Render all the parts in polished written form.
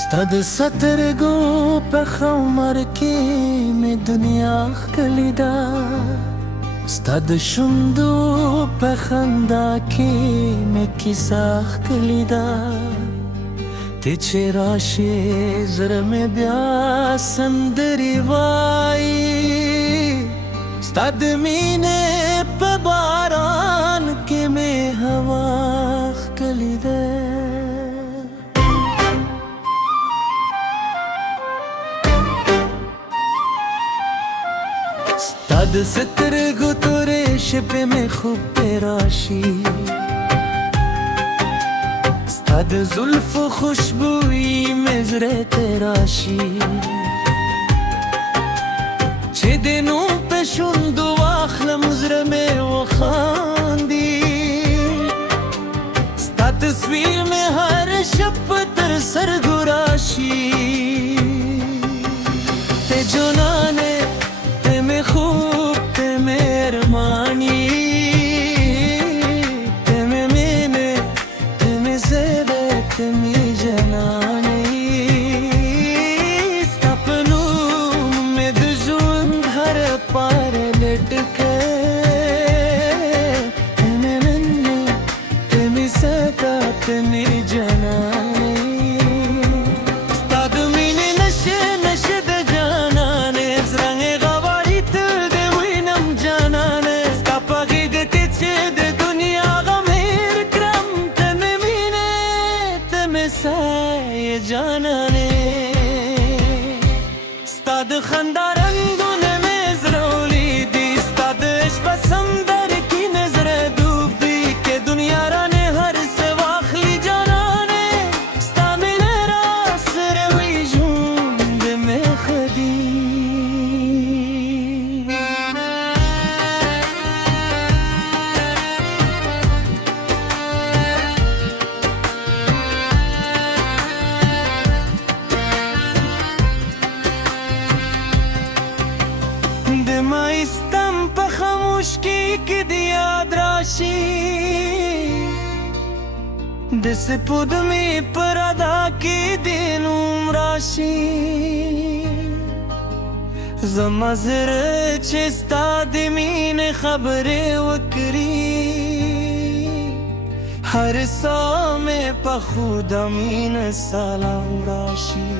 ستاد سترګو په خمر کې مې دنیا ښکلې ده، ستاد شونډو په خندا کې مې کیسه ښکلې ده. ته چې راشې زړه مې بیا سندرې وایي، ستا د مینې په باران کې مې هوا ښکلې ده. ستا د سترګو تورې شپې مې خوب پې راشي، ستا د زلفو خوشبويي مې زړه ته راشي. چې د نوم په شونډو واخلم زړه مې وخاندي، ستا تصویر مې هر شب تر سترګو راشي. ته جانانه ته مې خوب ته مې ارمانی، ته مې مینه ته مې زړه ته مې جانانه. ستا په نوم مې د ژوند هر پاره لټکه، ته مې مینه ته مې ستا ته مې جانانه. ستا د خندا رنګونه مې زړولي دي، ستا د عشق په سندره کې مې زړه ډوب دی. که دنیا رانه هر څه واخلي جانانه، ستا مینه راسره وي ژوند مې ښه دی. د مایستم په خاموشۍ کې د یاد راشي، د سپوږمۍ پر ادا کې د نوم راشي. زما زړه چې ستا د مینې خبرې وکړي، هر ساه مې په خود مینه سلام راشي.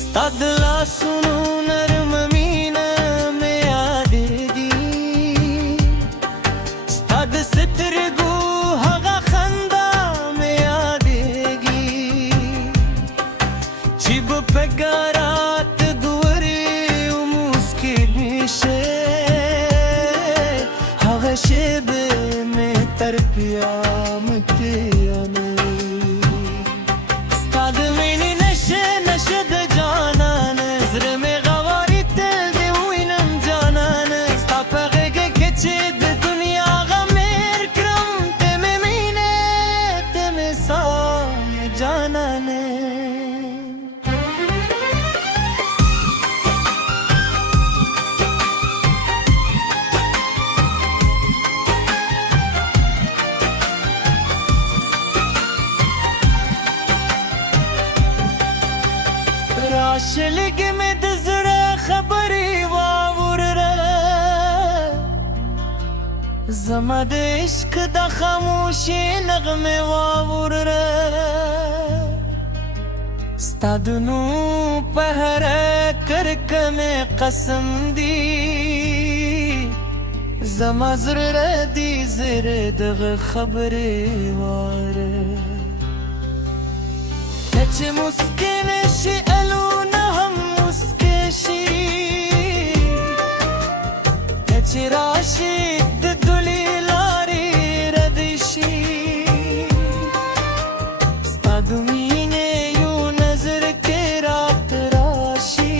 ستا د لاسونو نرم مینه مې یادېږي، ستا د سترګو هغه خندا مې یادېږي. چې به په ګرات ګورې موسکې مې شي، هغه شېبې مې تر قیامته یادوي. ستا د مینې نشه نشه د جانانه، زړه مې غواړي تل دې ووینم جانانه. ستا په غېږ کې چې د دنیا غم هېر کړم، ته مې مینې ته مې سایه جانانه. راشه لږې مې د زړه خبرې واوره، زما د عشق د خاموشۍ نغمې واوره. ستا د نوم په هره کرکه مې قسم دی، زما زړه دې زړه دغه خبرې واوره. ته چې مسکې نشي الونه هم مسکې شي، ته چې راشي د دلې لارې ردې شي. ستا د مینې یو نظر کې راته راشي،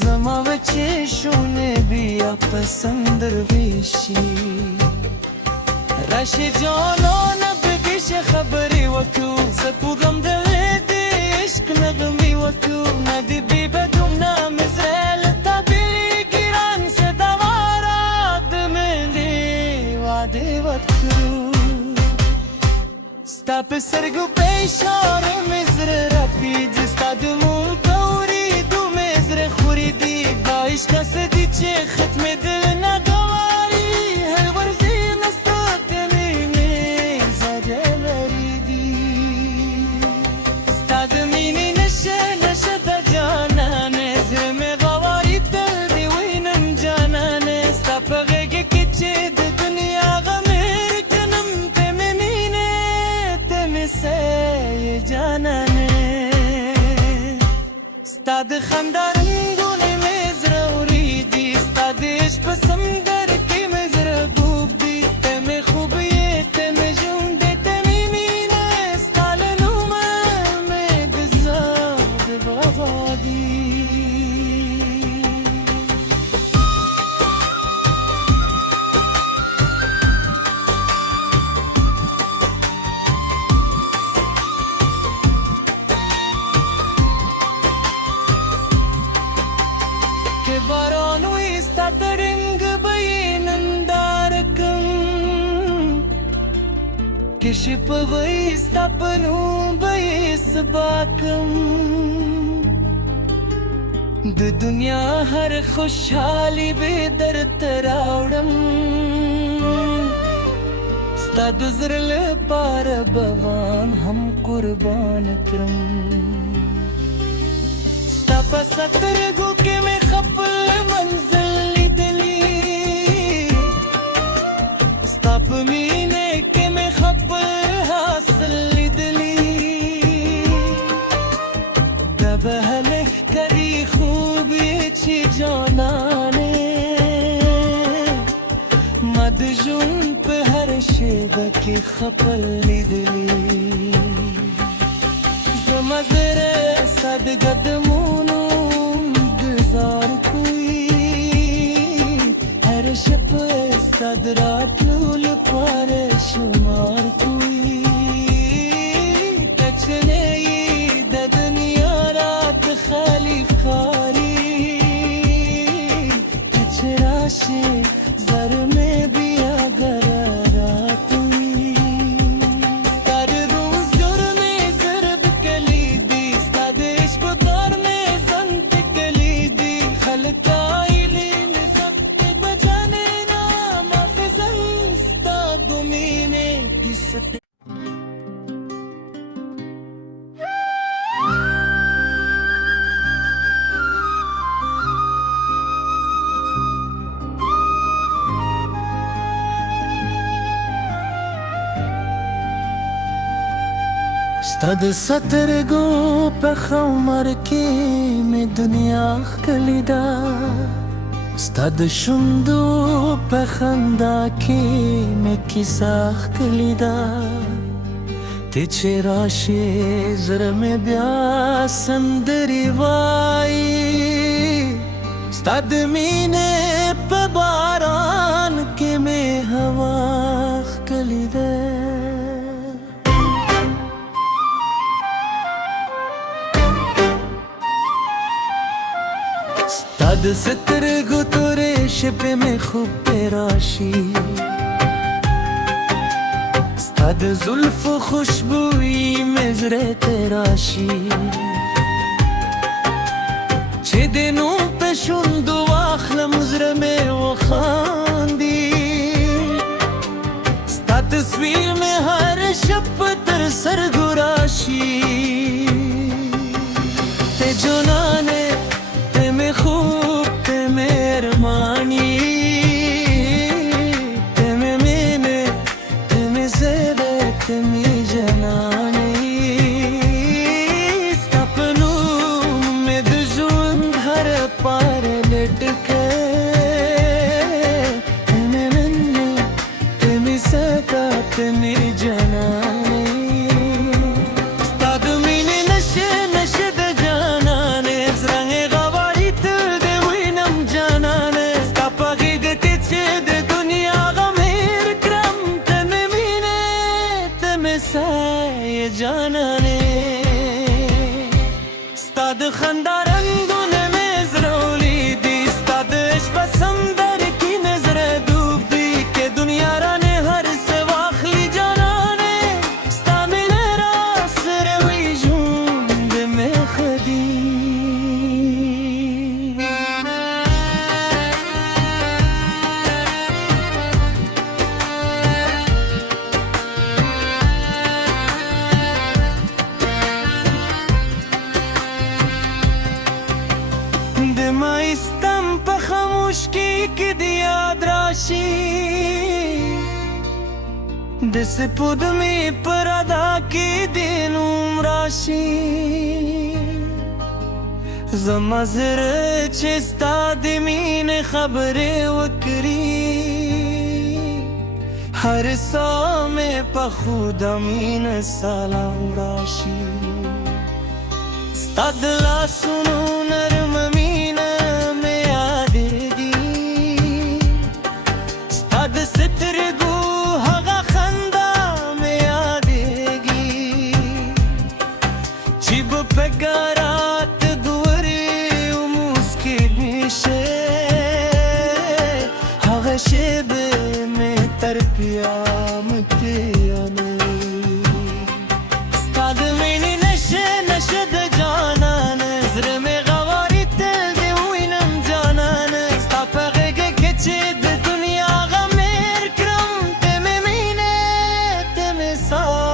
زما وچې شونې بیا په سندر ویشي. راشي جانانه خبرې وکړو، سپوږم د عشق نغمې وکړو. نه دې بې بدومره مې زړه له تا بېلېږي، رنګ سه دواره د مینې وعدې وکړو. ستا په سترګو په اشاره مې زړه راپېږي ستا د مون په اورېدو مې زړه خورېدي دا عشق داسې دي چې ختمېدل نه غواړي هر ورځې مې ستا ته مینې زړه لرېږي ستا د مینې نشه نشه د جانانې زړه مې غواړي تل دې وینم جانانې ستا په غېږ کې چې د دنیا غم ستا د خندا رنګونه مې زړه وریږي ستا د عشق په سمندر کې مې زړه ډوب دی ته مې خوب یې ته مې ژوند دی ته مې مینه ستا له نومه مې د زړه بابا دی که باران وی ستا ترنګ به یې ننداره کړم که شپه وی ستا په نوم به یې سبا کړم د دنیا هر خوشحالي به درته راوړم ستا د زړه لپاره به وان هم قربان کړم ستا په سترګو کې مې خپل منزل لیدلی ستا په مینې کې مې خپل حاصل لیدلی دا به لښکرې خوب یې چې جانانې ما د ژوند په هر شېبه کې خپل لیدلی زما زړه ستا د قدمونو انتظار کوي هر شپه ستا د راتلو لپاره شمار کوي که چلی د دنیا راته خالي ښکاري که چې راشې زر مې بیا ګره راتوي ستا د روز جوړ مې زر بکلی دي ستا د عشق په بار مې ځان ټکلی دي خلک قایلې مې سختې په جانانه محفظل ستا د مینې کیسه ستا د سترګو په عمر کې مې دنیا ښکلې ده ستا د شونډو په خندا کې مې کیسه ښکلې ده ته چې راشې زړه مې بیا سندرې وایي ستا د مینې په باران کې مې هوا ښکلې ده ستا د سترګو تورې شپې مې خوب پې راشي ستا د زلفو خوشبويي مې زړه ته راشي چې د نوم په شونډو واخلم زړه مې وخاندي ستا تصویر مې هر شپه تر سترګو راشي ته جانانې ته مې خوب ته مې ارماني ته مې مینې ته مې زړه ته مې جانانې ستا په نوم مې د ژوند هر پاره لټکه ته مې مینې ته مې ستا ته مې جانانې ستا د مینې نشه نشه د جانانې زړه غواړي تل دې وینم جانانې ستا په غېږ کې چې د دنیا غم هېر کړم ته مې مینې ته مې سایه جانانې ستا د خندا رنګونه مې زړه ولیدي ستا د عشق په سمندر کې مې زړه ډوب دی که دنیا رانې هر څه واخلي جانانې ستا مې سپوږمۍ پر ادا کې د نوم راشي زما زړه چې ستا د مینې خبرې وکړي هر ساه مې په خود مینه سلام راشي ستا د لاسونو نرم مینه مې یادېږي ستا د سترګو هغه خندا مې یادېږي چې به پکې رات ګورې او مسکۍ مې شي هغه شېبې مې تر قیامته نه ستا د مینې نشه نشه د جانان زړه مې غواړي تل دې ووینم جانان ستا په غېږ کې چې د دنیا غم هېر کړم ته مې مینې ته مې ساه